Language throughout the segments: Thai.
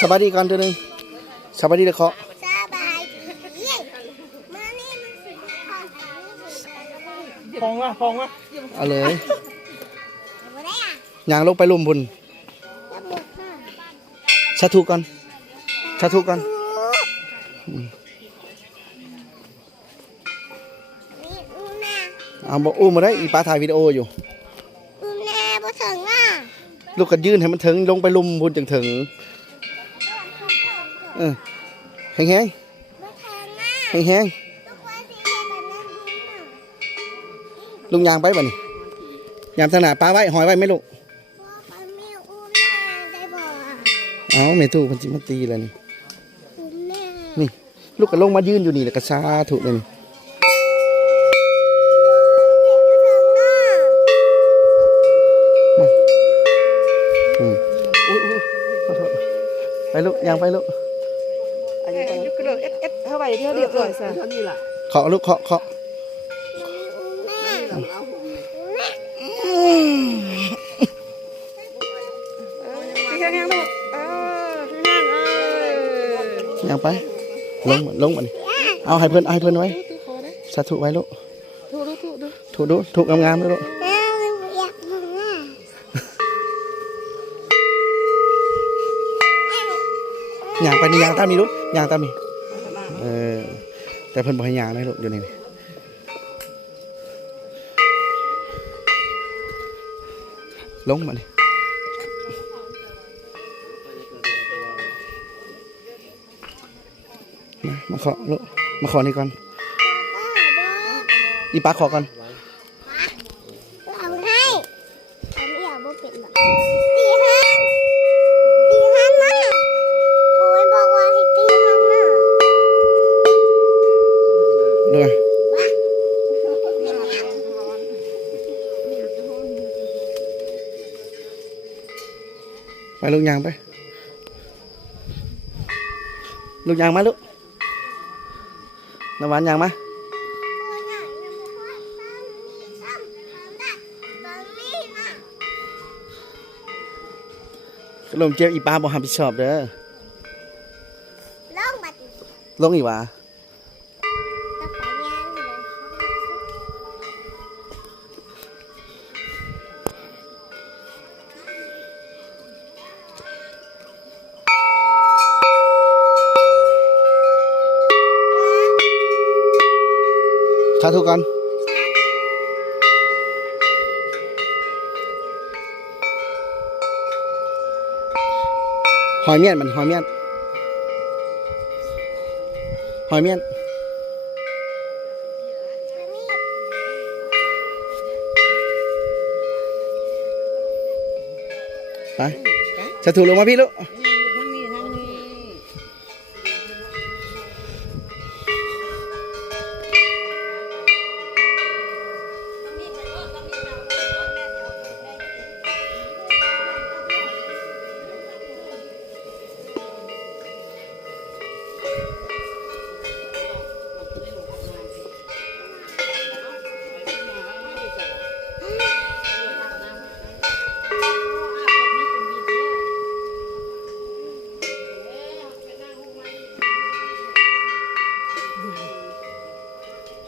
สบายดีก่อนตัวหนึ่งสบายดีเลยเคาะสบายดีมานี่มันสิพองวะเอาเลยบ่ได้อ่ะยางลงไปลุ่มบุญสาธุก่อนสาธุก่อนเอาบอกอู้มาได้อีป้าถ่ายวิดีโออยู่แม่บ่ถึงอ่ะลูกก็ยื่นให้มันถึงลงไปลุ่มบุญจึงถึงแห้งแห้งแห้งแห้งลุงยางไปบ่นี่ยามถนัดปลาไว้หอยไว้ไหมลูกเอาเมตุพันจิมาตีเลยนี่ลูกก็ลงมายืนอยู่นี่แล้วก็สาธุเลยนี่ไปลูกยางไปลูกยุกกระโดดเอสเท่าไหร่เท่าเรียบร้อยซะเท่านี้ล่ะเคาะลูกเคาะยังไปลงมาดิเอาให้เพื่อนไว้สาธุไว้ลูกถูกงามๆเลยลูกอย่างไปนี่ยางตามมีลูกยางตามมีแต่เพิ่นบอกให้ยางนะลูกเดี๋ยวนี้ลงมาดิมาขอลูกมาขอนี่ก่อนอีป้าขอก่อนเอาให้อันนี้เอาบ่เป็นหรอกตีหันมาโอ้ยบอกว่าให้ตีหันมาดูไงไปลูกยางไปลูกยางมาลูกน้ำหวานยางมาลงเจียวอีป้าบอกห้ามผิดชอบเด้อลงอีกวะสาธุกันหอยเมี่ยนมันหอยเมี่ยนไปสาธุลงมาพี่ลูก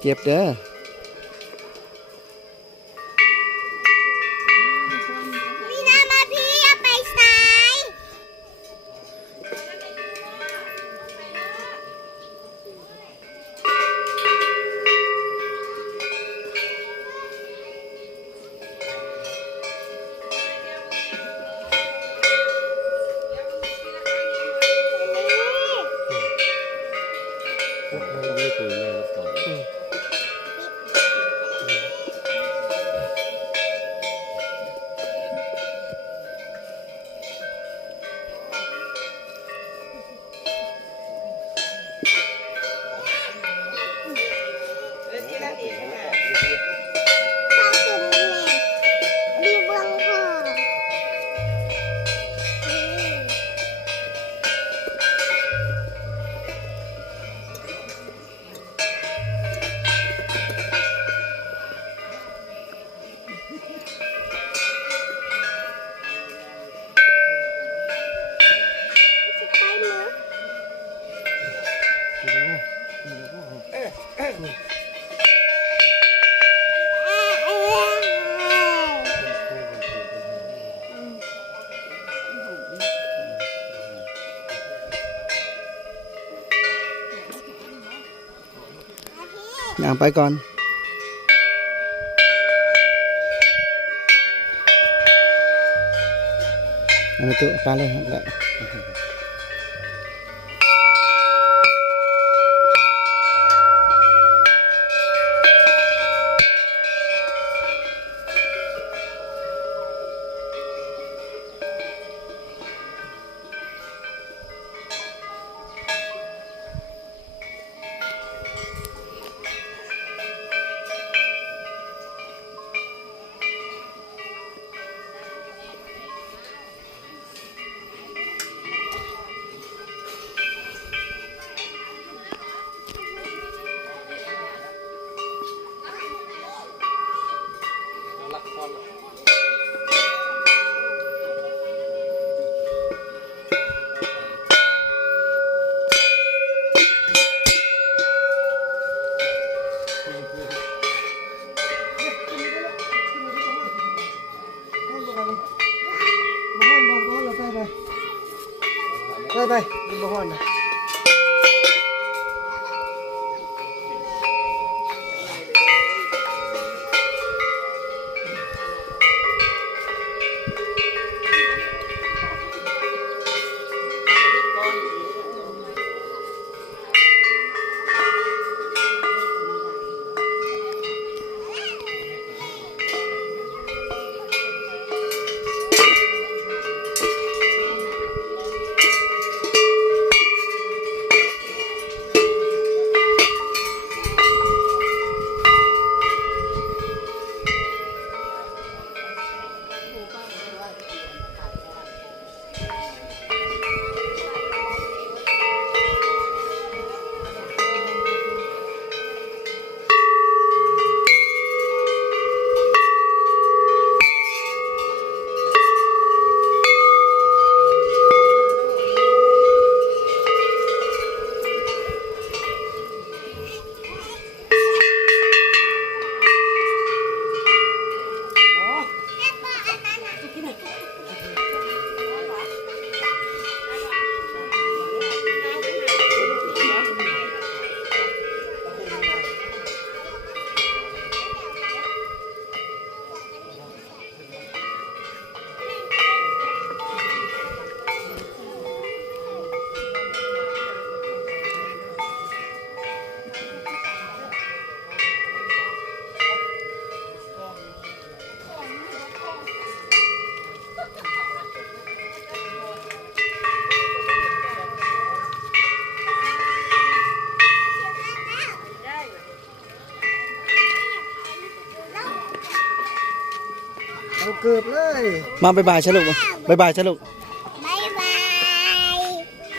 เก็บเด้อวีนามาพี่อย่าไปซ้ายไป ย่างไปก่อนอันนี้ตัวปลาเลยครับแล้วไปบ่ฮ้อนนะเกือบเลยมาบายบายใช่ลูกบายบายใช่ลูก